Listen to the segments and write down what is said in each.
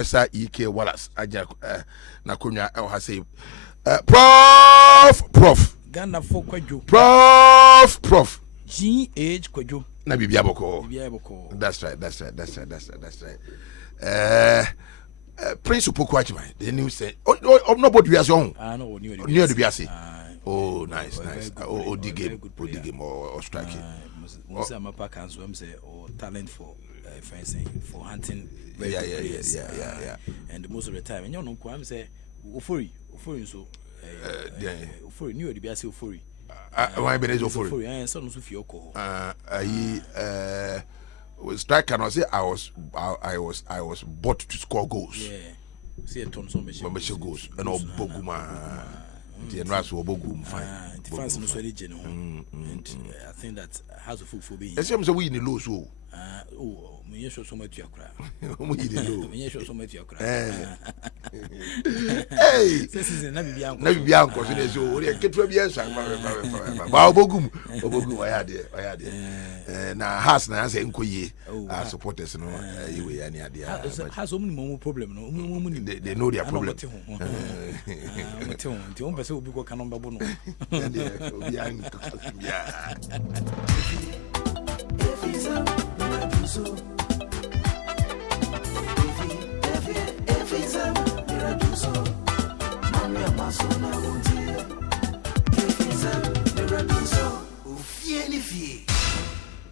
Professor E.K. Wallace aja na konya e ha say prof Ghana for Kwadwo prof GH Kwadwo na bibia boko. That's right. Principal Kwachima, the new say nobody has own. No, near the Biasi. Oh, nice. Oh, dig him or striking. Most of my packers say or talent for fencing, for hunting. Yeah. And most of the time, and you know, I'm say Ufuri so Ufuri new the Biasi Ufuri. Why be this Ufuri? And some of Fioko. Striker cannot say I was bought to score goals. Yeah. See a ton so much goals and all Boguma. The Enras will Bogum fine. Fans no so region. And I think that has a full for being. It seems we in the low so. Me show so much yakra. Me show so much yakra. Hey, this is na bibia nko so dey so we get to bia san ba obogum oya de na has na say nkoye supporters no we ya ni ade has omni problem no they know their problem nti on pese obi ko kanon babo no obi an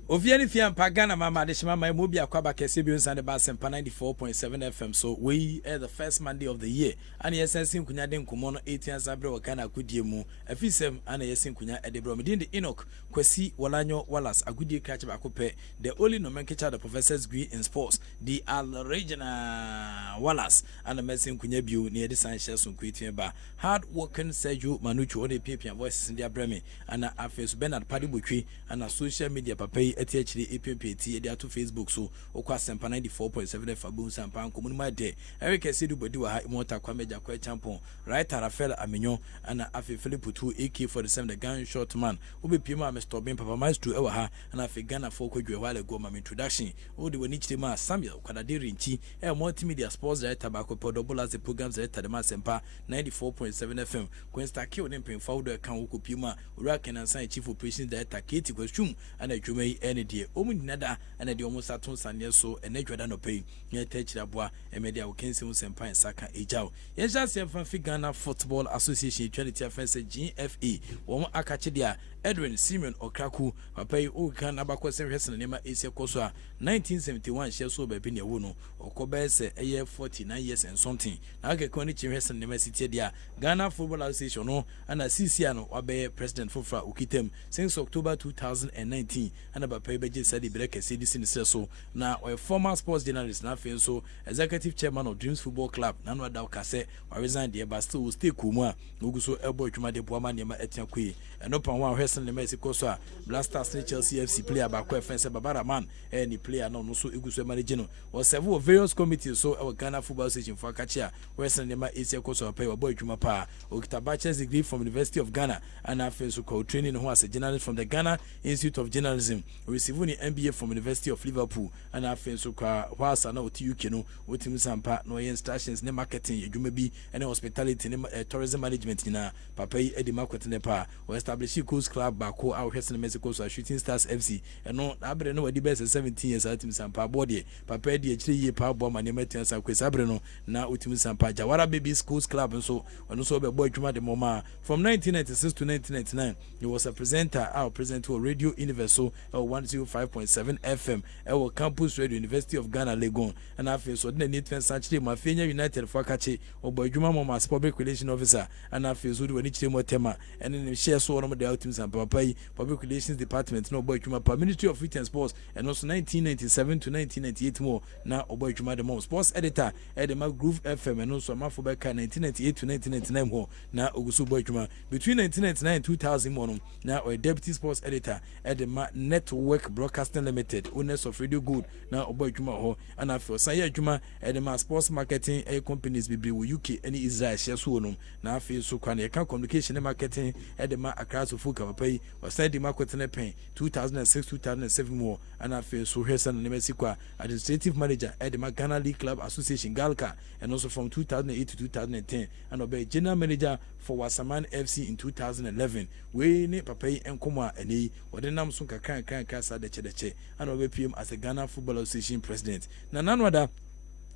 Oviani Fian Pagana Mama Deshima Mobia Kwaba Kesibian Sunday Asempa 94.7 FM. So we are the first Monday of the year. And yes, I think Kunyaden Kumono 18 Sabro Wakana Kudiemu, a Fisem, and yes, Kunya Edebro Medin the Enoch, Kwesi, Walanyo, Wallace, a good year catch bacope, the only nomenclature the professor's degree in sports, the Al Regina Wallace, and the Messin Kunyabu near the Sanchez on Quitiba. Hard working Sergio Manucho, the Pipian voices in their Bremi, and a face Bernard Padibutri, and a social media pape. HD APPT they are to Facebook so okwa Asempa 94.7 Fabun Sampan Komunuma de Eric Esidu Bodi wa Imota Kwameja Kwa Champon right Rafael Aminyon and Afi Philip 2 AK47 the gunshot man Obi Pima Mr. Ben Papa Maestro ewa ha and Afi Ghana for Kwadwo a while ago my introduction o de wani chima Samuel Kwadade Rinchi multimedia sports director ba ko double as the programs director the Asempa 94.7 FM Quensta K on mpem founder kan wo Pima Ura Kenan chief operations director Katie Kwashum and Adwumai any day omunada and the almost aton sanye so and Edward no pay near Techraboa and media will cancel Sempa and Saka Ejao. Yes, just Ghana Football Association Trinity Offense GFA one Akachidia Edwin Simeon Okraku Papa O can Abako Series and Nema Asia Kosa 1971 share so by Pinia Wono or Kobe say a year 49 years and something. Now get Konichi Rest and Nema City dia Ghana Football Association no and a CCNO Abe President Fufra Ukitem since October 2019 and about Payback said the Break CDC in so now a former sports journalist now feel so executive chairman of Dreams Football Club Nanwa Daukase or resign there but still stay Kuma Uguso Elbow Chuma de Puama Nema Etiakui and open one Western the Mexico so Blasters Chelsea FC player by Quefense Babara man any player no so Uguso Managino or several various committees so our Ghana Football Association for Kachia Western Nema Asia Koso pay boy Chuma Pa Okitabaches degree from University of Ghana and I feel so called training who as a journalist from the Ghana Institute of Journalism receiving an MBA from University of Liverpool and I feel so whilst I know to UK no with him Sampa no instructions ne marketing you may be and hospitality tourism management in a Papa Eddie Market Nepa or establish Coast Club Bako our Western Mexico so Shooting Stars FC and no Abre no the best 17 years at him Sampa body Papa Eddie 3 year power bomb and Nemetan Sanquez Abreno now with him Sampa Jawara Babies Coast Club and so and also the boy Juma de Moma from 1996 to 1999 he was a presenter our present to Radio Universal 105.7 FM our campus radio University of Ghana Legon and I feel so the need fence actually my United for Kachi or boy Juma Moma's public relation officer and I feel so do any more tema and then share so one of the outings and Papai public relations department no boy Juma Ministry of Youth and Sports and also 1997 to 1998 more now boy Juma the Mom sports editor at the Groove FM and also Mafobeka 1998 to 1999 more now Ogusu boy Juma between 1999 and 2000 more now a deputy sports editor at the Network Broadcasting Limited owners of Radio Good now boy Juma ho and I feel say Juma at the sports marketing companies be UK and Israel share so no now I feel so can communication and marketing at the Accra Fuka papa was said the market in a pen 2006 2007 more and I feel so here and Mexico administrative manager at the Ghana League Club Association Galka and also from 2008 to 2010 and obey general manager for Wasaman FC in 2011 we ne papa and Koma and he what the name soon can casa de chedeche and obey PM as a Ghana Football Association president Nanwada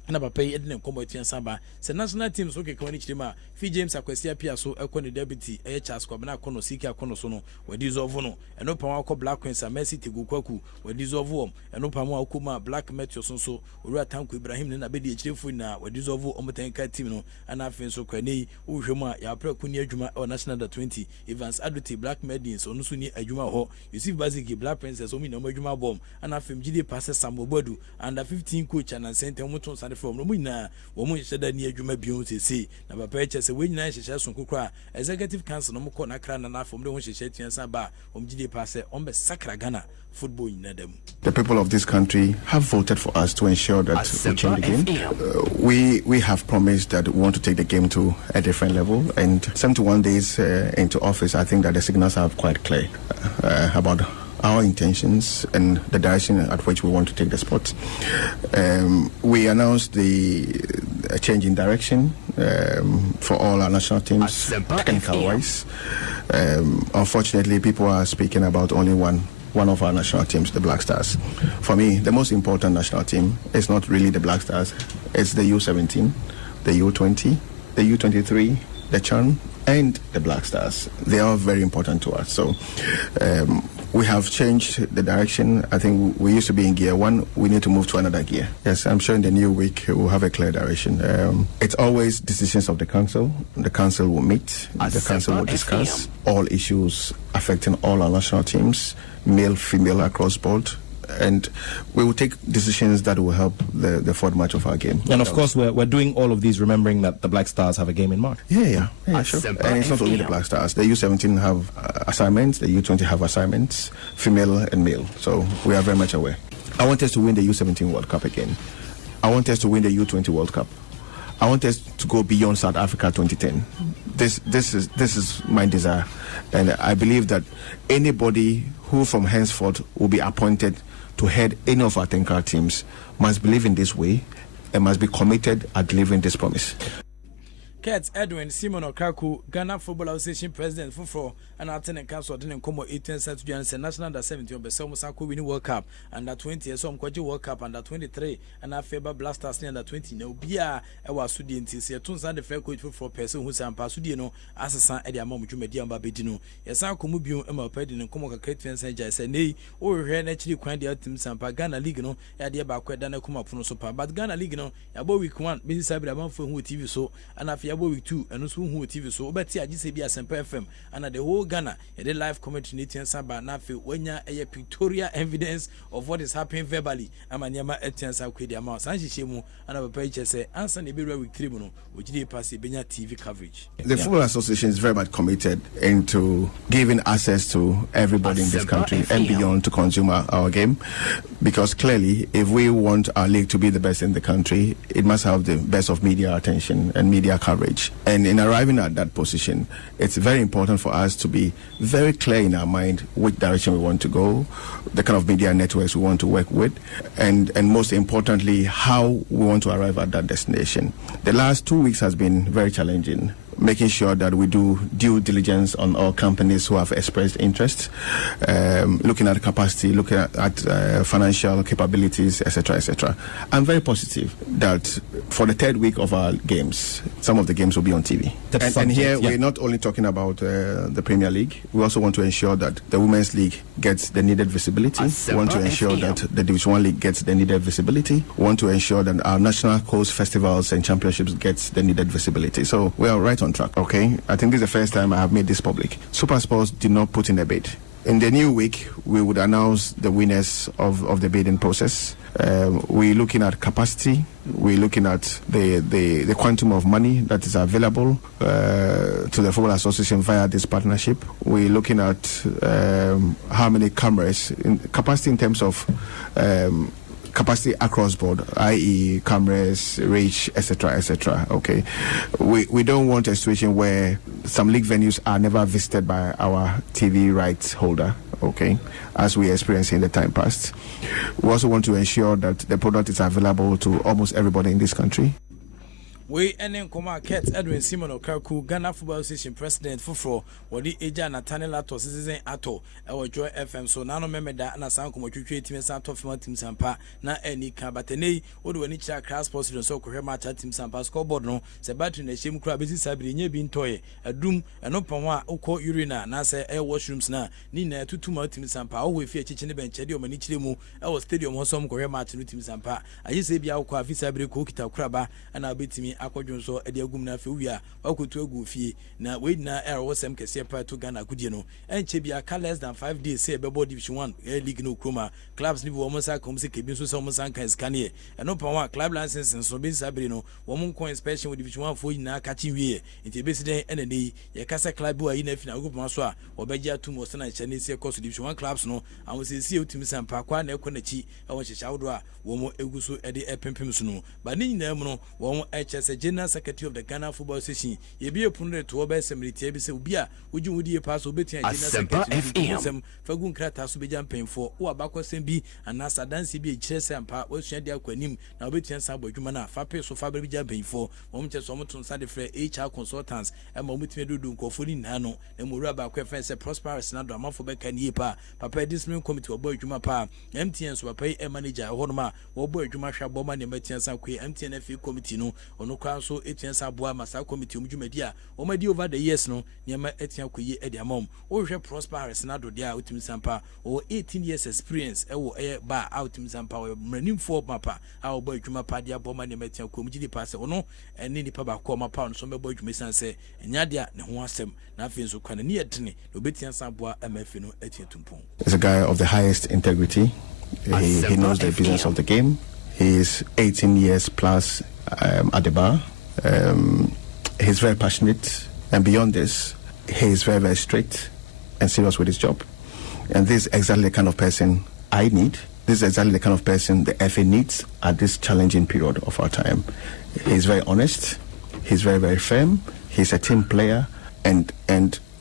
na papa yi edene nkomo etian saba se national team so ke kwani chirima fi James Akwasi apia so ekoni deputy Charles Kwabena kono siki akono so no we dissolve no eno pa wa Black Queens Messi tegukwaku we dissolve om eno pa wa akoma Black Metro so Owura Tanko Ibrahim ne na be de chirefo na we dissolve omotenka team no ana afen so kwani uhwemu a ya pra kuni adwuma o national under 20 Evans Aduti Black Medins onu so ni adwuma ho Yusuf Bazigi Black Princess omi na adwuma bom ana afem gide passe Sambo Bodu under 15 coach and center omoton from no na wo mo hyeda ni adwuma bion sese na papa eche se we nyina hyehye so kokora executive council no mo ko na kra na na fom de ho hyehye tiansa ba omgide passe ombe sakra Ghana football in them. The people of this country have voted for us to ensure that we change the game. We have promised that we want to take the game to a different level, and 71 days into office, I think that the signals are quite clear about our intentions and the direction at which we want to take the sport. We announced a change in direction for all our national teams, technical-wise. Unfortunately, people are speaking about only one of our national teams, the Black Stars. For me, the most important national team is not really the Black Stars. It's the U17, the U20, the U23, the CHAN, and the Black Stars. They are very important to us. So we have changed the direction. I think we used to be in gear 1. We need to move to another gear. Yes, I'm sure in the new week we'll have a clear direction. It's always decisions of the council. The council will meet. The council will discuss all issues affecting all our national teams, male, female, across board. And we will take decisions that will help the forward march of our game. And of course, we're doing all of these remembering that the Black Stars have a game in March. Yeah, sure. And it's not only the Black Stars. The U17 have assignments, the U20 have assignments, female and male. So we are very much aware. I want us to win the U17 World Cup again. I want us to win the U20 World Cup. I want us to go beyond South Africa 2010. This is my desire. And I believe that anybody who from henceforth will be appointed to head any of our technical teams must believe in this way and must be committed at delivering this promise. Kurt Edwin Simon Okaku, Ghana Football Association President for and attending council didn't come 18 Saturday and National Under 17 of the Musako winning World Cup under 20 some Kwaji World Cup under 23 and our Faber Blasters under 20 no bia ewa sudi ntisi tunsa the fair coach for person who san pasudi no asasa e dia mamu dwumadi amba bedino yesa komu bion ema pedi no komo kakra twense ja say nei o hwe na chiri kwan dia tim sampa Ghana League no ya dia ba kweda na koma pono so pa but Ghana League no ya bo week 1 bi sabira manfo hu TV so and afia bo week 2 and so hu TV so obeti agise bi Asempa FM and the whole Ghana the live commentary netian saba na fe wanya a pictorial evidence of what is happening verbally amanyama etian sa kwedi ama san hihye mu and papa iche say answer ne be week 3 mu no ogide pass benya TV coverage. The Football Association is very much committed into giving access to everybody in this country and beyond to consume our game, because clearly if we want our league to be the best in the country, it must have the best of media attention and media coverage. And in arriving at that position, it's very important for us to be very clear in our mind which direction we want to go, the kind of media networks we want to work with, and most importantly, how we want to arrive at that destination. The last 2 weeks has been very challenging, making sure that we do due diligence on all companies who have expressed interest, looking at capacity, looking at financial capabilities, etc., etc. I'm very positive that for the third week of our games, some of the games will be on TV. And here we're not only talking about the Premier League, we also want to ensure that the Women's League gets the needed visibility. We want to ensure that the Division 1 League gets the needed visibility. We want to ensure that our national coast festivals and championships gets the needed visibility. So we are right on track. Okay, I think this is the first time I have made this public. Super Sports did not put in a bid. In the new week, we would announce the winners of the bidding process. We're looking at capacity. We're looking at the quantum of money that is available to the Football Association via this partnership. We're looking at how many cameras, capacity in terms of capacity across board, i.e. cameras, reach, etc. Okay, we don't want a situation where some league venues are never visited by our TV rights holder, okay, as we experienced in the time past. We also want to ensure that the product is available to almost everybody in this country. We enen koma ket Edwin Simon Okaku Ghana Football Association President Fufro wodi eja na Tanel Ato citizen ato e Joy FM so nano memeda na san komo twetwe tim san to fema tim sampa na eni ka batenei wodi wani kira class sports so kohwe match tim sampa scoreboard no se battery na shem kura bezi sabiri nya bi ntoye adum eno pon a ukọ urina na se e washrooms na ni na tutuma tim sampa wo fi echichi ne benche de o mani kire mu e wo stadium ho so mo kohwe match no tim sampa ayise bia ukọ afi sabiri ko kita kuraba ana betimi akwadwon so ede agum na afewia wakotu agu fie na we na era wosem kese pa to Ghana kudie no enche bia ka less than 5 days say bebo division 1 league no kroma clubs ni wo mo sa kom se kebi so mo san kan skanie eno pa wa club license so be sabiri no wo mo kon inspection with division 1 fo nyina ka chi wie enti be siden ene dey ye kasa club wa yi na fina group ma so a obegia tum wo sana chane se course division 1 clubs no awon se sie utimi sampa kwa na ekọ na chi e won hyehyɛ wodo a wo mo eguso ede epempem so no ba ni nyina mu no wo mo HS General Secretary of the Ghana Football Association ye be epunre to oba seminity be se obi a oju wudi pass obetia General Secretary sem fagun krata so beja mpemfo wo abakosem bi anasa danse bi ekire sempa wasua dia kwanim na obetia san bodwuma na fa pe so fa beja mpemfo wo mche so mutun sa de frɛ HR consultants e ma mutime dudu nkofo ni na no e mo raba kwa fa se prosperous na do amafo be kan ye pa papa discipline committee obo adwuma pa MTN so papa e manager honoma wo obo adwuma hwa boma ne matia san kwa MTN FA committee no ono kwa so etian saboa masa committee umdwumadi a omadi over the years no niam etian koyi edi amom wo hwe prosperous na do dia utimi sampa o 18 years experience e wo ba outimi sampa wo mranim for mapa a obo adwuma pa dia boma ne matian ko umgidi pa se ono eni nipa ba ko mapa no so mebo adwuma san se enya dia ne ho asem na afi nso kwana ne yedene obetian saboa amafi no etian tumpon. He's a guy of the highest integrity. He knows the business of the game. He is 18 years plus at the bar. He's very passionate, and beyond this, he is very, very strict and serious with his job. And this is exactly the kind of person I need. This is exactly the kind of person the FA needs at this challenging period of our time. He's very honest. He's very, very firm. He's a team player, and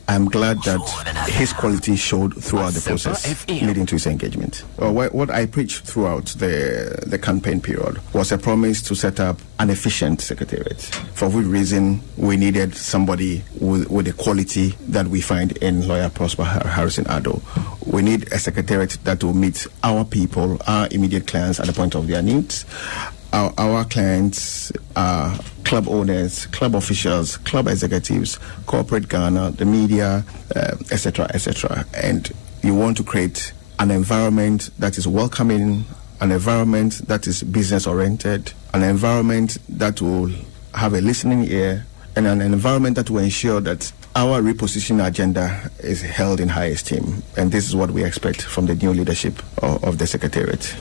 I'm glad that his quality showed throughout the process leading to his engagement. What I preached throughout the campaign period was a promise to set up an efficient secretariat, for which reason we needed somebody with the quality that we find in Lawyer Prosper Harrison Addo. We need a secretariat that will meet our people, our immediate clients at the point of their needs. Our clients are club owners, club officials, club executives, corporate Ghana, the media, etc. And you want to create an environment that is welcoming, an environment that is business-oriented, an environment that will have a listening ear, and an environment that will ensure that our repositioning agenda is held in high esteem. And this is what we expect from the new leadership of the Secretariat.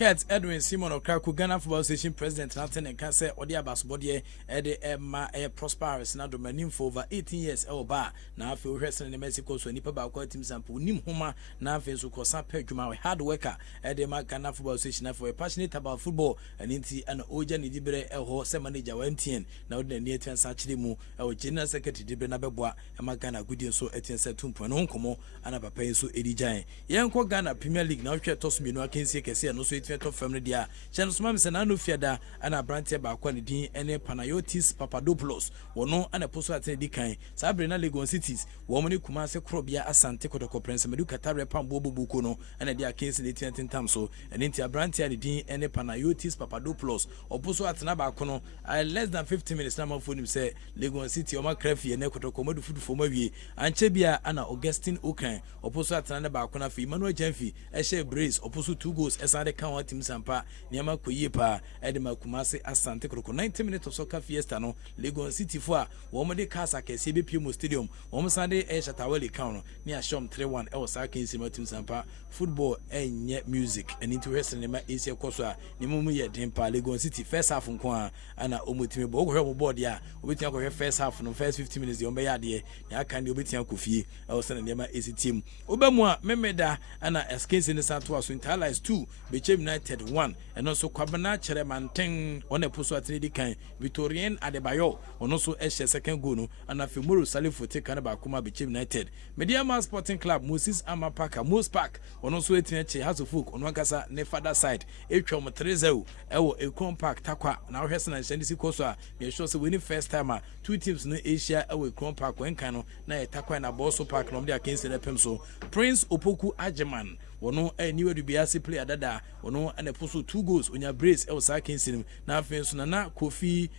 Ket Edwin Simon Okaku Ghana Football Association President Nathan and Kase Odi Abasbodie Ede Emma Prosperous na do manim for over 18 years ba na afi ohwese ne Mexico so nipa ba kwa team sample nim homa na afi so kosa pedwuma hard worker Ede ma Ghana Football Association for passionate about football and inti an oja ni dibere ho se manager wa MTN na odi na etian sa chire mu General Secretary dibere na beboa Emma Ghana gudie so etian sa tumpo no nkomo ana papa so edi jan yenko Ghana Premier League na hwe toso no akensie kese no so top family dia channel so mamse na no fiada ana brantie ba kwa ne din ene Panayotis Papadopoulos wono ana poso atedi kan sabre na Lagos cities wo mo ne kuma se krobia Asante Kotoko Prince Medu Katare Pambo Bubuko no ana dia kensi ne tintam so ene ntia brantie ne din ene Panayotis Papadopoulos oposo atena ba ko no less than 50 minutes na mafoni say Lagos city o makrafi ene Kotoko Madu fudu fo mawie anche bia ana Augustine Okan oposo atena ne ba ko na fi Emmanuel Jamfi ehye Brace oposo 2 goals esade kan team sampa niama koyi pa edema kumase Asante Kotoko 90 minutes of soccer fiesta no Lagos city fo a wo mo de kasa kese be pmo stadium wo mo sande Shatawale kan no ni ashom 3-1 e was akensi team sampa football enye music and into wrestling ma ese koso a ni mu ye den pa Lagos city first half nko a ana omotime bo go hwe board ya obetia ko hwe first half no first 50 minutes de ombe ya de ya kan de obetia ko fie e was na niama ese team obemu a memeda ana eskensi ne sato aso interlies 2 bechem United 1 and also Kwabena Cheremanten on a post at Kan Victorian Adebayo on also Eshe second goal and Afimuru Salif take Kanabakuma Bichi United. Mediama Sporting Club Moses Amapaka Moose Park on also Etineche House of Folk on Wankasa Nefada side Etrom Terezeu Ewo Ekron Park Takwa now Hessen and Shendisi Kosa we show winning first timer two teams in Asia Ewo Ekron Park when Kano na Takwa and Aboso Park no against the Pemso Prince Opoku Ajeman wono new Dubiasi player dada wono and a puso 2 goals on your brace El Sakin na afenso na Kofi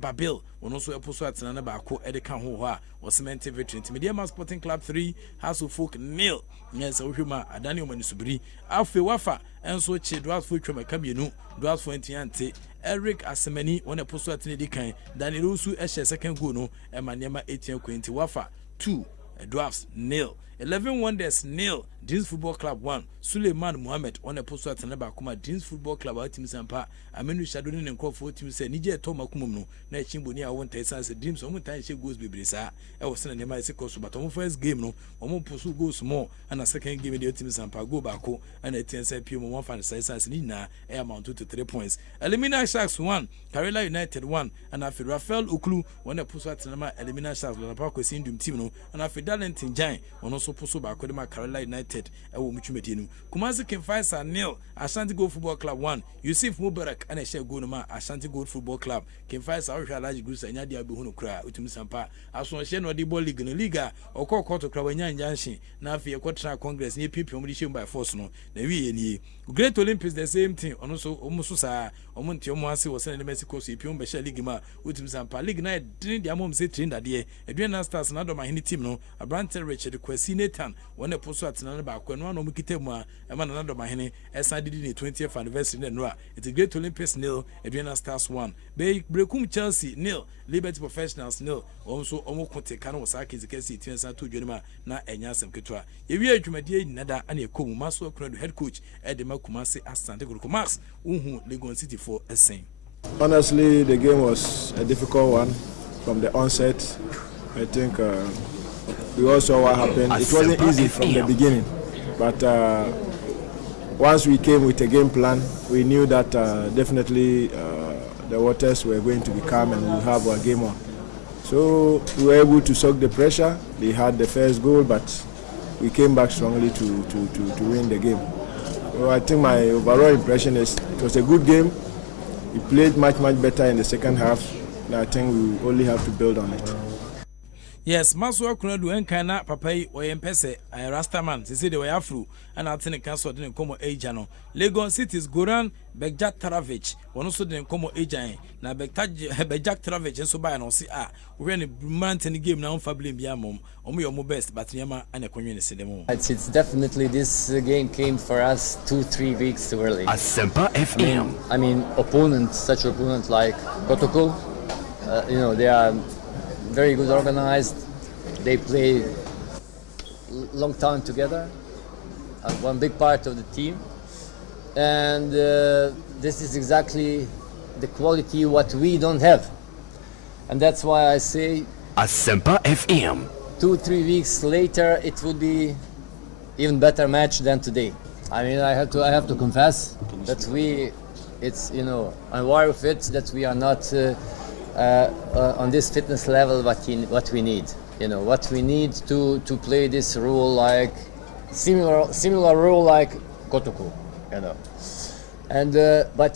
Babil wono so epuso atena na baako edeka ho ho a was cement victory Mediama Sporting Club 3 House of Folk 0 yes ohwema adani omanisubiri afi wafa enso che Dwarf for twema bienu Dwarf for entiante Eric Asemani on a puso atena dikan Daniel Usu ehye second goal no emaniama 18 kwenti wafa 2 Dwarfs 0 11 Wonders 0 Deans Football Club 1 Suleiman Mohammed on a post at Naba Kuma Deans Football Club team Sampa Amenu Shaduni and Crawford team said Nije Toma Kumum na Chimbonia won Tessans Dreams on time she goes Bibrisa I was sending my second but on first game no on pursue goes more and a second game the team Sampa go back and a 10 cent PM 1 fan size Nina air amount to 3 points Elimina Sharks 1 Carolina United 1 and after Rafael Uklu on a post at Nama Elimina Sharks on a park with Sindum team no and after Darlington Giant on also pursue back with Carolina United Kumasi Kimfaisa 0 Ashanti Gold Football Club 1 Yusuf Mubarak and a share Gunuma Ashanti Gold Football Club Kimfaisa Arisha Large Goose and Yadia Buhunu Kra Utum Sampa Aswan or the ball league in the Liga or call Koto Krawanya Janshi Nafi a Quatra Congress near Pipi Omnishin by Force no the Great Olympics the same thing on also Omususa Omuntio Mwasi was sending the Mexico Pium Besha Ligima Utum Sampa League night didn't the mom say train that day Adriana Stars another my team no a Branton Richard Quesinatan one a post at another no mukitema ema na ndo mahene esa didi ni 20th anniversary no it's a Great Olympics 0 Adriana Stars 1 Brekum Chelsea 0 Liberty Professionals 0 also omokote kana wasaki zikesi tiensa to dwonima na enyasem ketwa yewi adwumadie nada ana ekomu maso akuna head coach Edema Kumasi Asante Kurukumas uhu Legon City for Esen. Honestly, the game was a difficult one from the onset. I think we all saw what happened. It wasn't easy from the beginning, but once we came with a game plan, we knew that definitely the waters were going to be calm and we'll have our game on. So we were able to soak the pressure. They had the first goal, but we came back strongly to win the game. So I think my overall impression is it was a good game. We played much better in the second half, and I think we only have to build on it. Yes, Maswa Kunadu and Kana Papai or Empese, Rastaman, they say they were Afro, and I'll send a council didn't come Ajano. Legon City's Goran Begjak Taravich, one also didn't come Ajay. Now Begjak Taravich and so by and see we're in a mountain game now for Blim Yamom, only your best, but Yama and a community. It's definitely this game came for us 2-3 weeks too early. Asempa FM. I mean, such opponent like Kotoko, they are very good organized. They play long time together, one big part of the team, and this is exactly the quality what we don't have, and that's why I say Asempa FM. 2-3 weeks later it would be even better match than today. I mean, I have to confess that I'm aware of it that we are not on this fitness level what we need. What we need to play this role like similar role like Kotoko. And but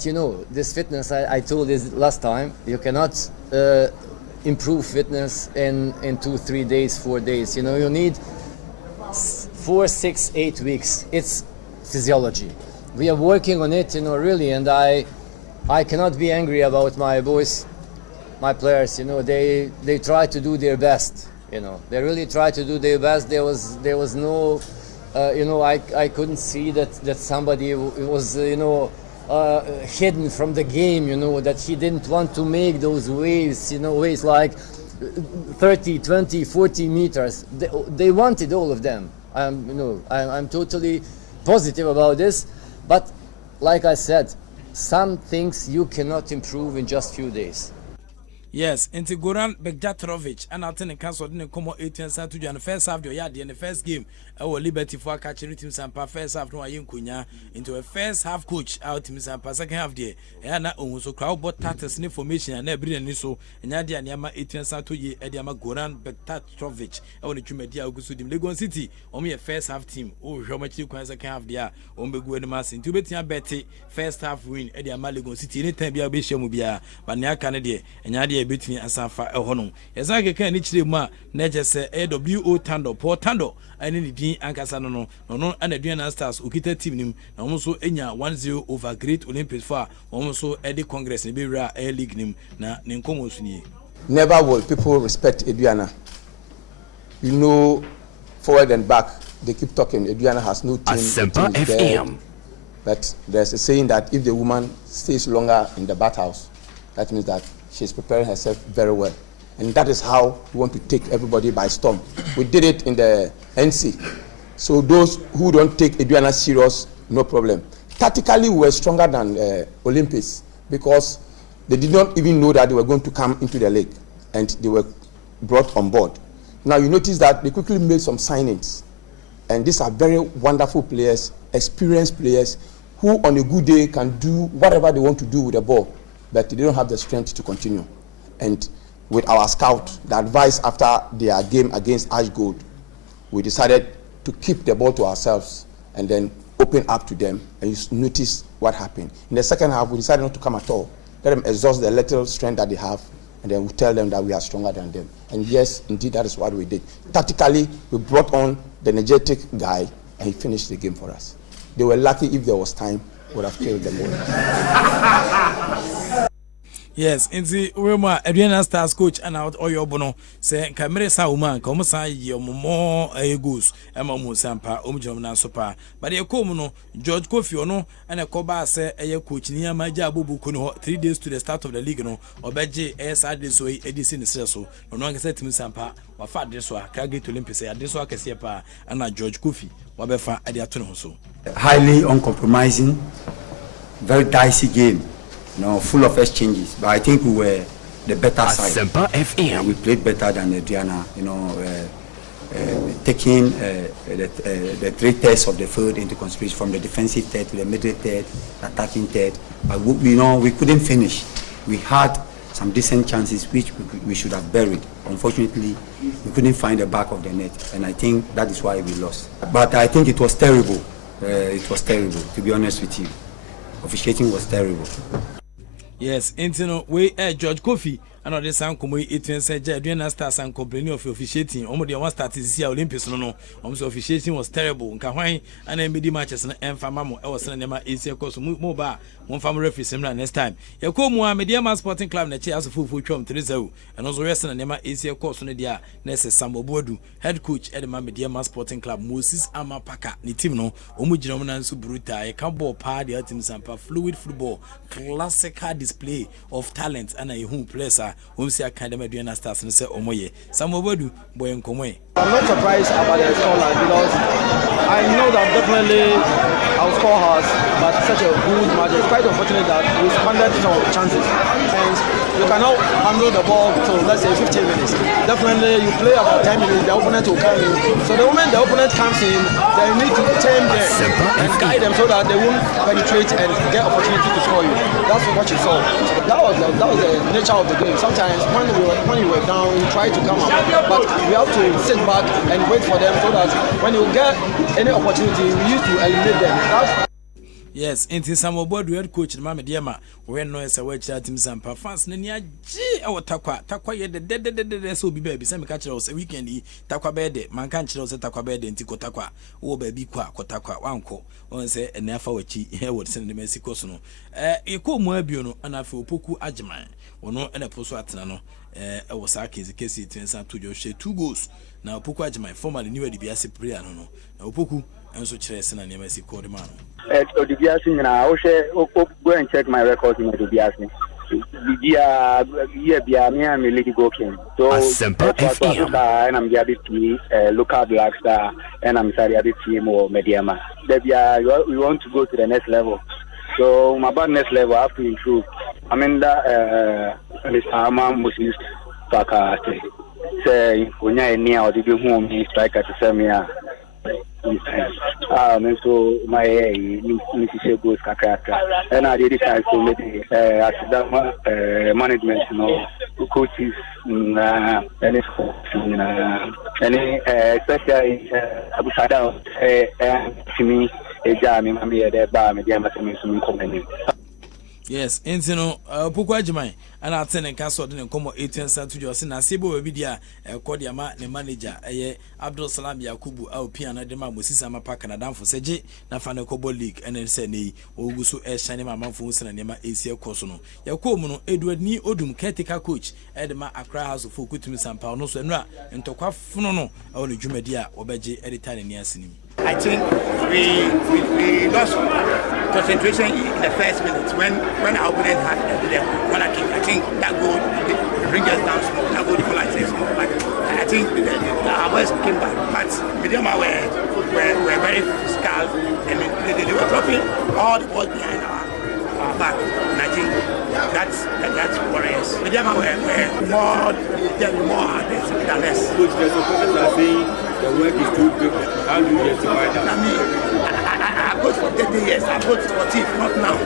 this fitness I told this last time, you cannot improve fitness in 2-3 days, 4 days. You need 4, 6, 8 weeks. It's physiology. We are working on it, really, and I cannot be angry about my boys, my players. They try to do their best. They really try to do their best. There was no I couldn't see that somebody was hidden from the game, that he didn't want to make those waves, waves like 30, 20, 40 meters. They wanted all of them. I'm totally positive about this, but like I said, some things you cannot improve in just few days. Yes, into Goran Begjatrovic and Alton and Council didn't come 18 to the first half your yard in the first game. Our Liberty for catching team Sampa first half no Ayunkunya into a first half coach out to Sampa second half there. And not also crowd bought tatters information and every and so and Nadia Niama 18 to ye Ediama Goran Begjatrovic. I want to media Augusudim Legon City only a first half team. Oh, how much you can second half there. Ombe Mass into Betia Betty first half win Ediama Legon City anytime be a bishop mubia but Nia Canada and Nadia between Asempa Ehono. As I can each day ma nature say AWO Tando Port Tando and in the Ankasa no and the Diana Stars Ukita team nim and also Enya 1-0 over Great Olympics for also Eddie Congress in Bira Air League nim na Ninkomo Suni. Never will people respect Adriana. You know, forward and back, they keep talking. Adriana has no team. Asempa FM. But there's a saying that if the woman stays longer in the bathhouse, that means that she's preparing herself very well. And that is how we want to take everybody by storm. We did it in the NC. So those who don't take Adriana serious, no problem. Tactically, we were stronger than Olympics because they did not even know that they were going to come into the league and they were brought on board. Now you notice that they quickly made some signings. And these are very wonderful players, experienced players who on a good day can do whatever they want to do with the ball, but they don't have the strength to continue. And with our scout, the advice after their game against Ash Gold, we decided to keep the ball to ourselves and then open up to them, and you notice what happened. In the second half, we decided not to come at all. Let them exhaust the little strength that they have, and then we tell them that we are stronger than them. And yes, indeed, that is what we did. Tactically, we brought on the energetic guy, and he finished the game for us. They were lucky. If there was time, would have killed them all. Yes, in the Roma, Adriana Stars coach and out Oyo Bono say Camere Sauman, Comasa, more a goose, Emma Musampa, Umjom Sopa. But a Comuno, George Kofiono, and a Koba say a coach near my Jabu Kuno 3 days to the start of the league, no, or Beji, SR this way, Edison Sesso, no one said to Musampa, or Fat this one, Kagi to Olympus, this one Casiepa, and George Kofi, Wabefa, Adiatono so. Highly uncompromising, very dicey game. No, full of exchanges, but I think we were the better side. Asempa FM. We played better than Adriana, taking the 3 thirds of the field into consideration, from the defensive third to the middle third, attacking third. But we couldn't finish. We had some decent chances which we should have buried. Unfortunately, we couldn't find the back of the net, and I think that is why we lost. But I think it was terrible. It was terrible, to be honest with you. Officiating was terrible. Yes, we George Kofi and all the sound come 18 said Adriana Stars and complaining of officiating. Almost the one started this year Olympics no. Almost officiating was terrible. Nkahwan and MBD matches and Famamo. I was sending them easier course move back. One family referee similar next time. Yakomo Media Sporting Club na chair full chom 3-0 and also wrestling and Nema easier course on the next Sambo Bodu head coach Edema Media Sporting Club Moses Amapaka ni team no omujinoman so brutal a cowboy party team Sampa fluid football classical display of talent and a who players see academy Adriana Stars and say omoye Sambo Bodu boy nkomwe. I'm not surprised about the scoreline because I know that definitely our score has, but such a good match. It's quite unfortunate that we squandered some chances. And you cannot handle the ball to, let's say, 15 minutes. Definitely, you play about 10 minutes, the opponent will come in. So the moment the opponent comes in, they need to tame them and guide them so that they won't penetrate and get opportunity to score you. That's what you saw. That was the nature of the game. Sometimes when you were down, you try to come up, but we have to sit back and wait for them so that when you get any opportunity, we used to eliminate them. Yes, into some board head coach Mama Diama, when no as a watch at him some fans, Nania G. Our Takwa, the dead so be baby, some catcher was a weekend, Takwa bed, man can't chose a Takwa bed and Tiko Takwa, oh baby qua, Kotakwa, Wanko, or say an Afawachi, here would send the Mexico Sono. A co Moabuno, and I feel Poku Ajman, or no, and a Poswatano, Osaki is a case it turns out to your share 2 goals. Now Poku Ajman, formerly knew the Biasi Priano, no Poku, and so Cheresan and Mexico the man. Odibiasi and I also go and check my records in Odibiasi. Yeah, me and my lady go king. So Asempa FM. And I'm the local black star, and I'm sorry, the team or Mediama. We want to go to the next level. So my bad next level, I have to improve. I mean that Mr. Ama Moses Paka say when I near the home he striker to say me so my Mrs. goes kakaka and I did it so maybe at that management coaches any especially Abu Sada to me a jam in my there bar me there some company. Yes, Intino, Pukwa Jimai, and I'll send a castle in Como 18 Satu Josin, a Sibo Vidia, Kodiama, the manager, Abdul Salam Yakubu, our piano, the man, Musisama Park and Adam for Seji, Nafana Kobo League, and then Seni, Ogusu, Shani Mamma Funson, and Yama ACL Kosono. Yakomono, Edward Ni Odum, caretaker coach, Edema Accra House of Fukutum San Paulo, and Tokwa Funono, only Jumedia, Obeji, Editan and Yasin. I think we lost concentration in the first minute when our opponent had the corner kick. I think that goal bring us down small. That goal equalized us small. But I think our boys came back. But Mediama were very physical and they were dropping all the balls behind our back. And I think that's warriors. Mediama were more aggressive than us. Coach, the supporters are saying the work is too big. How do you justify that? I mean, I've coached for 30 years. I've coached for team, not now.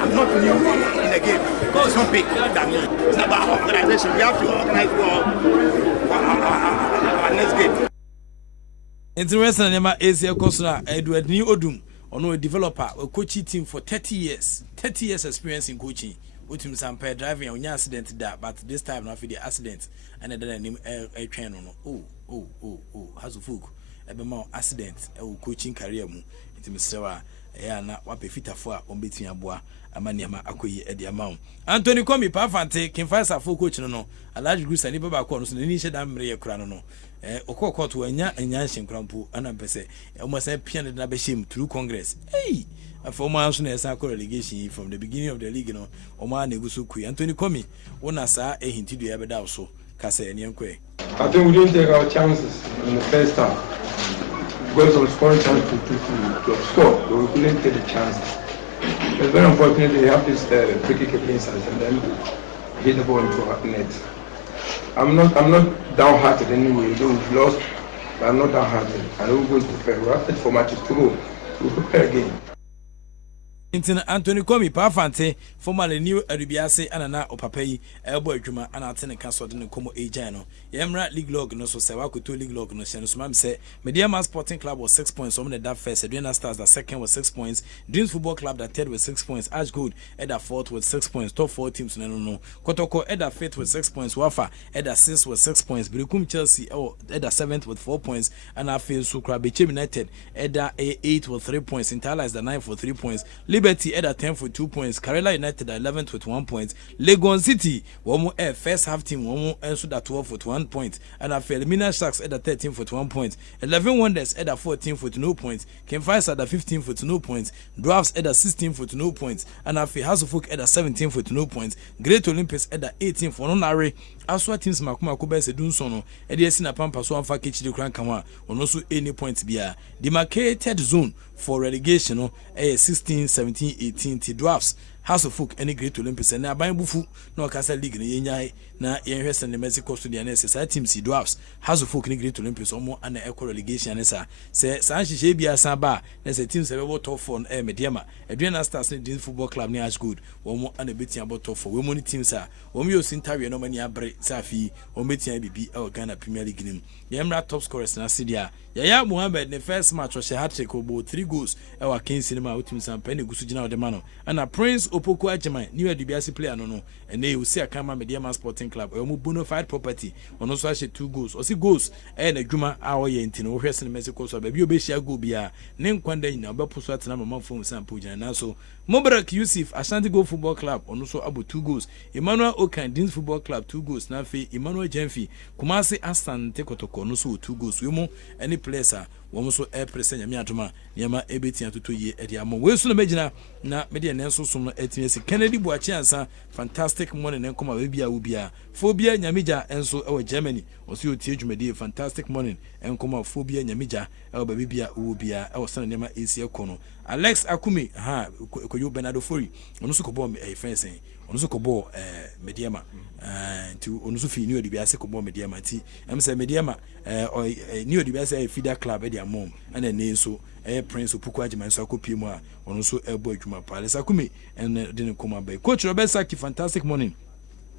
I'm not new in the game. It's not big than me. It's about organization. We have to organize for our next game. Interesting, Nema ACL Kosra, Edward Ni Odum, or a developer, a coaching team for 30 years. 30 years experience in coaching. With him some pair driving on your accident that, but this time not for the accident. And then name a train on. Has a folk. A more accident, a coaching career. It's Mr. Na wape fita for between aboa amaniama akoyi e de amount Anthony Komi Pafante can find a full coach no a large group and nipa ko no so ni she da mre yakura no okoko to anya shin krampo ana pese almost a piano na be shim through congress a former so na esa relegation from the beginning of the league no o ma na egusu ku Anthony Komi wona sa e hinti do ya beda so ka say ene nkwe. I think we didn't take our chances in the first half. Because of scoring chance to score, but we couldn't take the chances. It's very unfortunate they have this free kick against us and then hit the ball into our net. I'm not downhearted anyway. Though we've lost, but I'm not downhearted. I know we're going to prepare. We have 4 matches to go. We'll prepare again. Anthony Komi Pafante, formerly new Arabiase Anana or Papai, Elbow Juma, and Altena Castle in the Como Ejano. Yamra League Log no so Sawaku 2 League Log no Shanusmam say Mediama Sporting Club was 6 points, so that first, Adriana Stars the second was 6 points, Dreams Football Club that third with 6 points, Ash Good at the fourth with 6 points, top 4 teams no Kotoko at the fifth with 6 points, Wafa at the sixth with 6 points, Brikum Chelsea at the seventh with 4 points, and I feel Sukra Bichim United at the 8th with 3 points, Intala is the 9th with 3 points, Liberty at the 10th with 2 points, Karela United at 11th with 1 point, Legon City one more first half team one more and so that 12 with 1 point, and I feel Mina Sharks at the 13th with 1 point, 11 Wonders at the 14th with no points, Ken Fights at the 15th with no points, Drafts at the 16th with no points, and I feel House of Folk at the 17th with no points, Great Olympus at the 18th for no array. Aswa teams Makuma Kuba se dun sono e de esi na pampa so amfa kechi de kran kanwa ono so any points bia demarcated zone for relegation no 16 17 18 drafts House of Folk any Great Olympics na aban bufu na okasa league na yenya na yenhwese ne Mexico studio na esa teams drafts House of Folk any Great Olympics omo ana eco relegation na sa se san hihye bia san ba na se teams ebe top 4 mediama Adriana Stars ne Football Club ne Ash Good omo ana betia top 4 we money teams a omo yo sintawe no mani abre safi ometia bibi e Ghana Premier League nim yemra top scorers na Sidia Yaya Mohammed ne first match was a hat-trick obo 3 goals e wa King Cinema ultim sampa ne gusu gina odemano ana Prince Opoku Ajaman new Adubiasi player no and they will see a Kama Mediama Sporting Club or bona fide property on also 2 goals or 6 goals and a Juma our yenti no hwese ne Mexico so baby obehia go bia ne nkwanda nyina obeposo atena mama phone sampa ujana na so Mubarak Yusuf Ashanti Go Football Club on also about 2 goals Emmanuel Okan Deans Football Club 2 goals na fe Emmanuel Jenfi Kumasi Aston Tekotoko no so 2 goals we mo any players a wo so air press nyame atoma nyama ebeti atoto ye edi amo we so na magina na media nenso so no etiesi Kennedy Buachi ansa fantastic morning enkoma we bia wo bia phobia nyamija enso e Germany o so otie dwumadi fantastic morning enkoma phobia nyamija e ba bia wo bia e sana nyama esi ekono Alex Akumi koyo Bernardo Fori ono so ko bom e fence ono so kobo Mediama to ono so fi New Odibiase kobo Mediama ti em say Mediama New Odibiase feeder club e dia mom and ne so Prince Opuku Ajiman so akopie mu a ono so ebo adwuma pa Lesakumi en de ne koma ba coach Robert Saki fantastic morning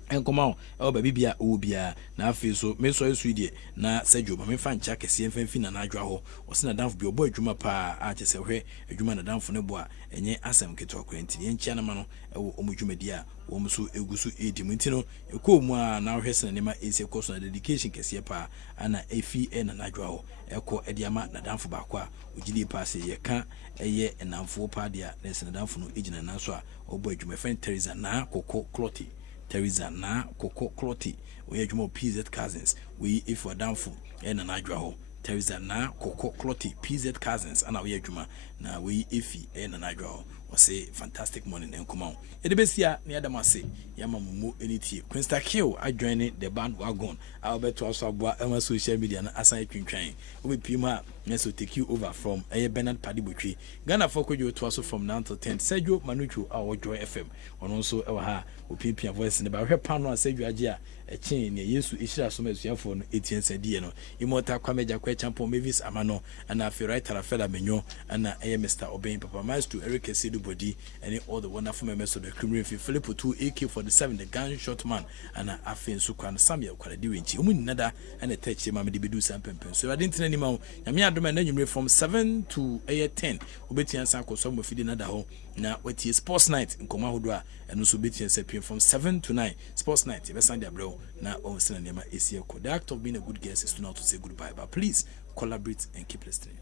en koma o ba bibia o bia na afi so me so esu die na Sergio ba me fa ncha kese enfamfi na adwa ho o se na danfo bi obo adwuma pa a che se hwe adwuma na danfo ne bo a enye asem keto kwenti ye nchia na ma no o omudwumadi a wo mso egusu edi mu ntino ekọ mu a na hwe se ne ma ese koso na dedication kese pa ana efi na adwa ho ekọ ediama na danfo ba kwa ojili pa se ye ka eye enamfo pa dia na se na danfo no ejina na so a obo adwuma fen Teresa na Koko Clotty Teresa na Koko Clotty we adwuma PZ Cousins we if we danfo na adwa ho Teresa na Koko Clotty PZ Cousins ana we adwuma na we efi na adwa ho say fantastic morning and come on. Edebesia ni adamase yama mumu eniti. Quinsta Kill I joining the bandwagon. I'll bet to also about social media na asan twintwan. We pima neso take you over from Bernard Padibutri. Ghana foko you to also from 9 to 10. Sergio Manucho our Joy FM. On also our ha opinion voice in about her panel Sergio Ajia a chain near Yesu Ishra so much for 18 said no. Immortal Kwameja Kwe Champo Mavis Amano and a writer Fela Menyo and Mr. Obeying Papa Master Eric Sidu body and all the wonderful members of the criminal Filippo 2 AK-47 the gunshot man and a fin Sukwan Samuel Kwadiwinchi Umunada and a touch him Bidu Sampempen. So I didn't tell anyone Yamia Domain from 7 to 10 Ubetian Sanko some of feeding another home. Now what is sports night in Komahudra and also Betty and Seppian from 7 to 9 sports night if Sunday bro now all cinema is here. The act of being a good guest is to not to say goodbye, but please collaborate and keep listening.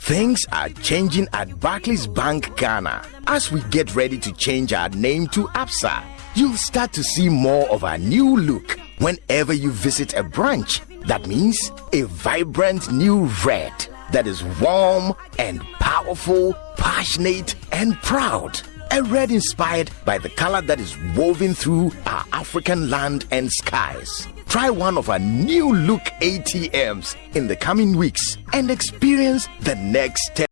Things are changing at Barclays Bank Ghana. As we get ready to change our name to ABSA, you'll start to see more of our new look whenever you visit a branch. That means a vibrant new red that is warm and powerful, passionate and proud. A red inspired by the color that is woven through our African land and skies. Try one of our new look ATMs in the coming weeks and experience the next step.